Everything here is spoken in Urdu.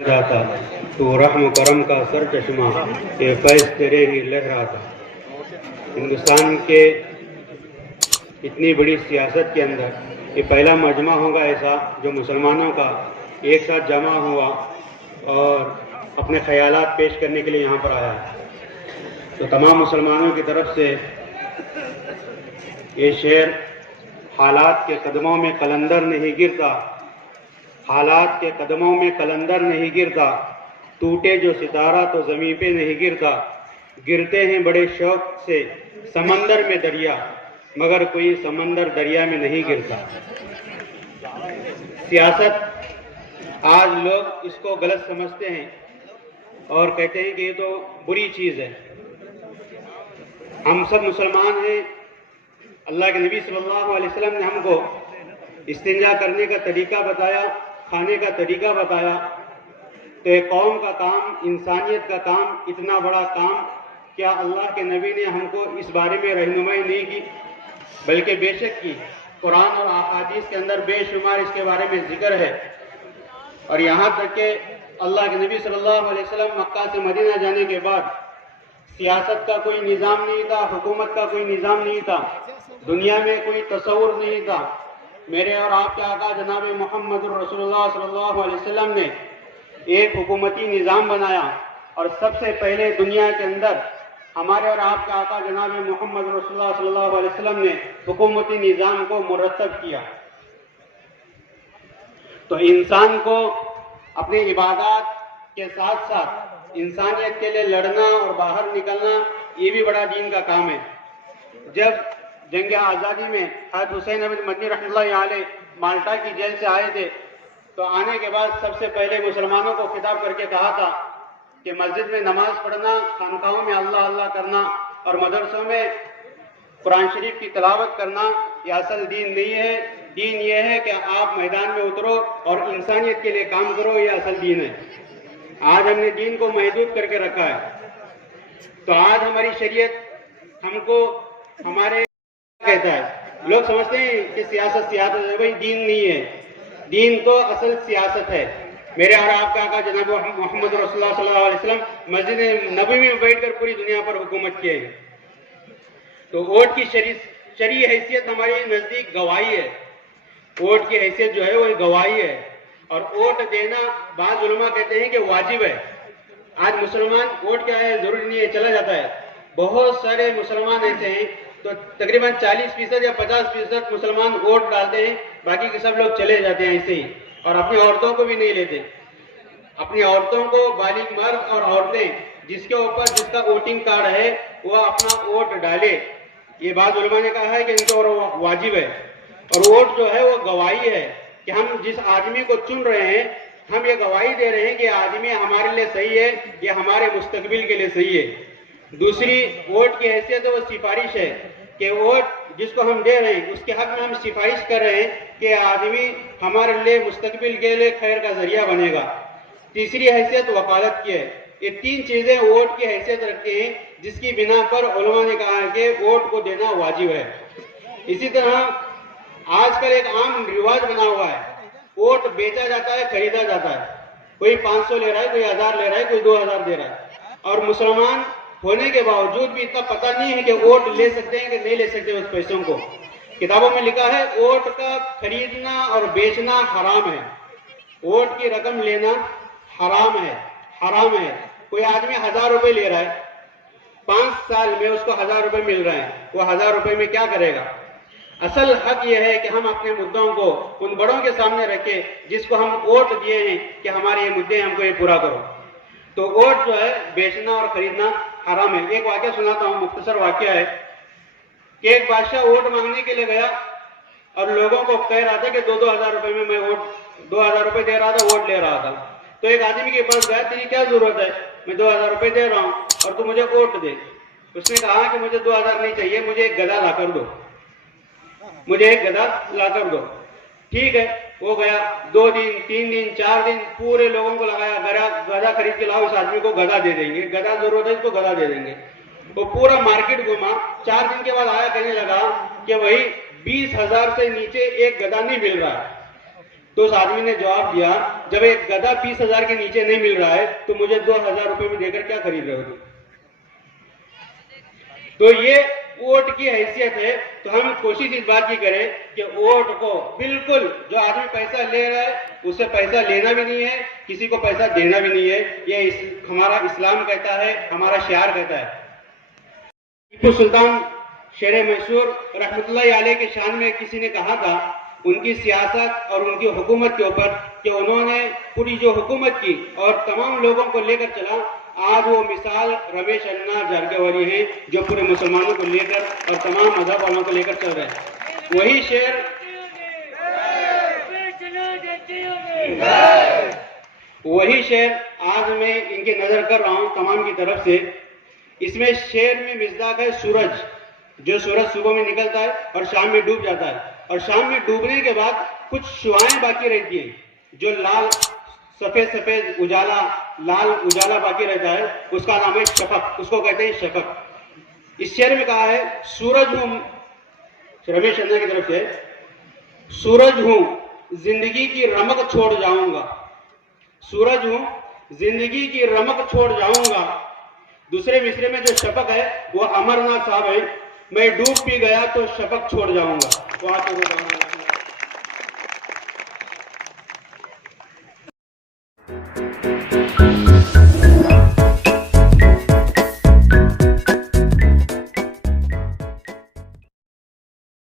رہا تھا تو رحم کرم کا سر چشمہ یہ فیض تیرے ہی لہرا تھا۔ ہندوستان کے اتنی بڑی سیاست کے اندر یہ پہلا مجمع ہوگا ایسا جو مسلمانوں کا ایک ساتھ جمع ہوا اور اپنے خیالات پیش کرنے کے لیے یہاں پر آیا۔ تو تمام مسلمانوں کی طرف سے یہ شعر حالات کے قدموں میں قلندر نہیں گرتا، حالات کے قدموں میں قلندر نہیں گرتا، ٹوٹے جو ستارہ تو زمین پہ نہیں گرتا، گرتے ہیں بڑے شوق سے سمندر میں دریا، مگر کوئی سمندر دریا میں نہیں گرتا۔ سیاست آج لوگ اس کو غلط سمجھتے ہیں اور کہتے ہیں کہ یہ تو بری چیز ہے۔ ہم سب مسلمان ہیں، اللہ کے نبی صلی اللہ علیہ وسلم نے ہم کو استنجا کرنے کا طریقہ بتایا، کھانے کا طریقہ بتایا۔ تو ایک قوم کا کام، انسانیت کا کام، اتنا بڑا کام، کیا اللہ کے نبی نے ہم کو اس بارے میں رہنمائی نہیں کی؟ بلکہ بے شک کی، قرآن اور احادیث کے اندر بے شمار اس کے بارے میں ذکر ہے۔ اور یہاں تک کہ اللہ کے نبی صلی اللہ علیہ وسلم مکہ سے مدینہ جانے کے بعد سیاست کا کوئی نظام نہیں تھا، حکومت کا کوئی نظام نہیں تھا، دنیا میں کوئی تصور نہیں تھا۔ میرے اور آپ کے آقا جناب محمد رسول اللہ صلی اللہ علیہ وسلم نے ایک حکومتی نظام بنایا، اور سب سے پہلے دنیا کے اندر ہمارے اور آپ کے آقا جناب محمد رسول اللہ صلی اللہ علیہ وسلم نے حکومتی نظام کو مرتب کیا۔ تو انسان کو اپنی عبادات کے ساتھ ساتھ انسانیت کے لیے لڑنا اور باہر نکلنا، یہ بھی بڑا دین کا کام ہے۔ جب جنگ آزادی میں حضرت حسین ابن مدنی رحمۃ اللہ علیہ مالٹا کی جیل سے آئے تھے، تو آنے کے بعد سب سے پہلے مسلمانوں کو خطاب کر کے کہا تھا کہ مسجد میں نماز پڑھنا، خانقاہوں میں اللہ اللہ کرنا اور مدرسوں میں قرآن شریف کی تلاوت کرنا یہ اصل دین نہیں ہے۔ دین یہ ہے کہ آپ میدان میں اترو اور انسانیت کے لیے کام کرو، یہ اصل دین ہے۔ آج ہم نے دین کو محدود کر کے رکھا ہے۔ تو آج ہماری شریعت ہم کو ہمارے کہتا ہے، لوگ سمجھتے ہیں کہ سیاست ہے، بھائی دین نہیں ہے، دین تو اصل سیاست ہے۔ میرے اور آپ کا آقا جناب محمد رسول اللہ صلی اللہ علیہ وسلم مسجد نبوی میں بیٹھ کر پوری دنیا پر حکومت کیے ہیں۔ تو ووٹ کی شرعی حیثیت ہماری نزدیک گواہی ہے، ووٹ کی حیثیت جو ہے وہ گواہی ہے، اور ووٹ دینا بعض علماء کہتے ہیں کہ واجب ہے۔ آج مسلمان ووٹ کیا ہے ضروری نہیں ہے، چلا جاتا ہے۔ بہت سارے مسلمان ایسے ہیں، تو تقریباً 40% یا 50% مسلمان ووٹ ڈالتے ہیں، باقی کے سب لوگ چلے جاتے ہیں ایسے ہی، اور اپنی عورتوں کو بھی نہیں لیتے۔ اپنی عورتوں کو، بالغ مرد اور عورتیں جس کے اوپر جس کا ووٹنگ کارڈ ہے وہ اپنا ووٹ ڈالے۔ یہ بعض علماء نے کہا ہے کہ ان کے اوپر واجب ہے۔ اور ووٹ جو ہے وہ گواہی ہے کہ ہم جس آدمی کو چن رہے ہیں، ہم یہ گواہی دے رہے ہیں کہ آدمی ہمارے لیے صحیح ہے، یہ ہمارے مستقبل کے لیے صحیح ہے۔ دوسری ووٹ کی حیثیت ہے وہ سفارش ہے، کہ ووٹ جس کو ہم دے رہے ہیں اس کے حق میں ہم سفارش کر رہے ہیں کہ آدمی ہمارے لیے مستقبل کے لیے خیر کا ذریعہ بنے گا۔ تیسری حیثیت وکالت کی ہے۔ یہ تین چیزیں ووٹ کی حیثیت رکھتے ہیں، جس کی بنا پر علماء نے کہا ہے کہ ووٹ کو دینا واجب ہے۔ اسی طرح آج کل ایک عام رواج بنا ہوا ہے، ووٹ بیچا جاتا ہے، خریدا جاتا ہے۔ کوئی 500 لے رہا ہے، کوئی 1000 لے رہا ہے، کوئی 2000 دے رہا ہے، اور مسلمان ہونے کے باوجود بھی اتنا پتہ نہیں ہے کہ ووٹ لے سکتے ہیں کہ نہیں لے سکتے اس پیسوں کو۔ کتابوں میں لکھا ہے ووٹ کا خریدنا اور بیچنا حرام ہے، ووٹ کی رقم لینا حرام ہے، حرام ہے۔ کوئی آدمی 1000 روپے لے رہا ہے، 5 سال میں اس کو 1000 روپے مل رہے ہیں، وہ 1000 روپے میں کیا کرے گا؟ اصل حق یہ ہے کہ ہم اپنے مدعوں کو ان بڑوں کے سامنے رکھیں جس کو ہم ووٹ دیے ہیں کہ ہمارے یہ مدعے ہم کو یہ پورا کرو۔ تو ووٹ جو ہے بیچنا اور خریدنا حرام ہے۔ ایک واقعہ سناتا ہوں، مختصر واقعہ ہے کہ ایک بادشاہ ووٹ مانگنے کے لیے گیا اور لوگوں کو کہہ رہا تھا کہ 2-2000 روپے میں میں ووٹ 2000 روپے دے رہا تھا، ووٹ لے رہا تھا۔ تو ایک آدمی کے پاس گیا، تیری کیا ضرورت ہے؟ میں 2000 روپے دے رہا ہوں اور تو مجھے ووٹ دے۔ اس نے کہا کہ مجھے 2000 نہیں چاہیے، مجھے ایک گدھا لا کر دو، مجھے ایک گدھا لا کر دو۔ ٹھیک ہے، وہ گیا، 2 دن 3 دن 4 دن پورے لوگوں کو لگایا، گدھا خرید کے لاؤ، اس آدمی کو گدھا دے دیں گے، گدھا ضرورت ہے اس کو گدھا دے دیں گے۔ وہ پورا مارکیٹ گھوما، 4 دن کے بعد آیا، کہنے لگا کہ وہی 20,000 سے نیچے ایک گدھا نہیں مل رہا ہے۔ تو اس آدمی نے جواب دیا جب ایک گدھا 20,000 کے نیچے نہیں مل رہا ہے تو مجھے 2,000 روپے میں دے کر کیا خرید رہے ہو تم؟ تو یہ ووٹ کی حیثیت ہے. تو ہم کوشش اس بات کی کریں کہ ووٹ کو بالکل جو آدمی پیسہ لے رہا ہے اسے پیسہ لینا بھی نہیں ہے, کسی کو پیسہ دینا بھی نہیں ہے. یہ ہمارا اسلام کہتا ہے, ہمارا شعار کہتا ہے. ٹیپو سلطان شیر میسور رحمۃ اللہ علیہ کے شان میں کسی نے کہا تھا ان کی سیاست اور ان کی حکومت کے اوپر کہ انہوں نے پوری جو حکومت کی اور تمام لوگوں کو لے کر چلا, آج وہ مثال رمیش انا جارگیوالی ہیں جو پورے مسلمانوں کو لے کر اور تمام مذہب والوں کو لے کر چل رہے ہیں. وہی شعر آج میں ان کی نظر کر رہا ہوں تمام کی طرف سے. اس میں شعر میں مصداق ہے سورج, جو سورج صبح میں نکلتا ہے اور شام میں ڈوب جاتا ہے, اور شام میں ڈوبنے کے بعد کچھ شعائیں باقی رہتی ہیں جو لال سفید سفید اجالا, لال اجالا باقی رہتا ہے, اس کا نام ہے شفق, اس کو کہتے ہیں شفق. اس شعر میں کہا ہے سورج ہوں, رمیش انا کی طرف سے, سورج ہوں زندگی کی رمق چھوڑ جاؤں گا, سورج ہوں زندگی کی رمق چھوڑ جاؤں گا. دوسرے مصرے میں جو شفق ہے وہ امر ناتھ صاحب ہے, میں ڈوب بھی گیا تو شفق چھوڑ جاؤں گا.